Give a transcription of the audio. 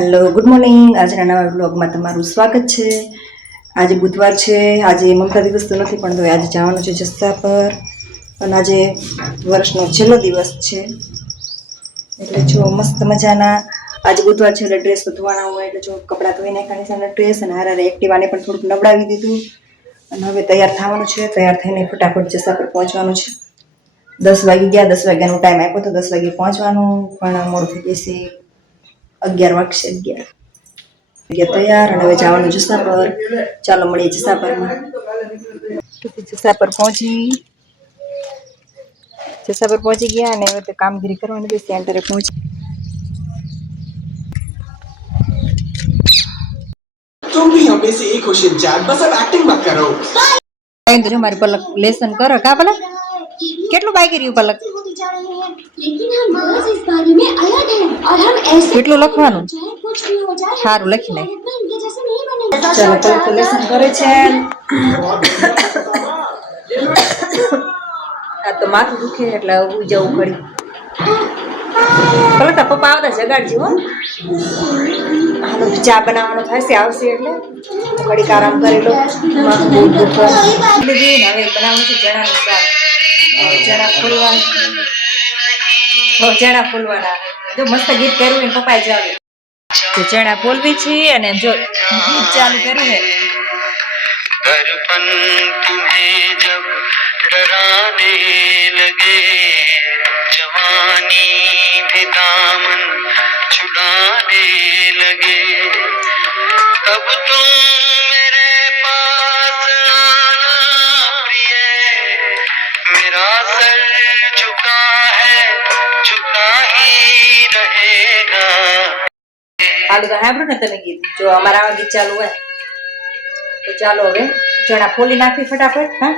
Hello good morning આજના નવા બ્લોગમાં તમારું સ્વાગત છે. આજે બુધવાર છે. આજે મમતા દિવસ તો નથી, પણ તો આજે જવાનું છે જસ્તા પર. અને આજે વર્ષનો છેલ્લો દિવસ છે. એટલે જો મસ્ત મજાના, આજે બુધવાર છે એટલે ડ્રેસ ધોવાના હોય, એટલે જો કપડાં ધોઈ નાખવાની સામે ડ્રેસ અને હારે એક્ટિવાને પણ થોડુંક નબળાવી દીધું. અને હવે તૈયાર થવાનું છે. તૈયાર થઈને ફટાફટ જસ્તા પર પહોંચવાનું છે. દસ વાગી ગયા, દસ વાગ્યાનો ટાઈમ આપ્યો તો દસ વાગે પહોંચવાનું. પણ મોડું થઈ જશે અગિયાર વાગશે અગિયાર ગયા તૈયાર અને હવે જવાનું જસા પર ચાલો મળીએ જસા પરમાં જસા પર પહોંચી જસા પર પહોંચી ગયા અને હવે તો કામગીરી કરવાની હતી સેન્ટરે પહોંચી तुम भी हमें से एक हो शिवजान बस अब एक्टिंग मत करो અહીં તો જો મારી પલક લેસન કરો કા પલક કેટલું બાકી રહ્યું પલક होती जा रही है लेकिन हम महज इस बारे में अलग हैं और हम ऐसे કેટલું લખવાનું चाहे कुछ भी हो जाए સારું લખી નાખ हम इनके जैसे नहीं बनेंगे ચાલો પલક તો લેસન કરે છે આ તો માથું દુખે એટલે ઉઈ જવું પડી પલક તારા પપ્પા આવતા જગાડજો હો હાલો ચા બનાવવાનો થશે આવશે એટલે ઘડીક આરામ કરી લો માથું બહુ દુખે લીધી ને હવે બનાવવાનું છે ચણાનું શાક હવે ચણા ફોલવા હવે ચણા ફોલવાના જો મસ્ત ગીત કર્યું ને પપ્પાએ ચાલુ તો ચણા ફોલવી છે અને જો ગીત ચાલુ કર્યું ને दर्पण तुम्हें जब डराने लगे जवानी भी दामन छुड़ाने लगे तब तुम मेरा सर झुका है झुका ही रहेगा હાલું તો સાંભળ્યું ને તમે ગીત જો અમારા આવા ગીત ચાલુ હોય તો ચાલો હવે ચણા ફોલી નાખી ફટાફટ હા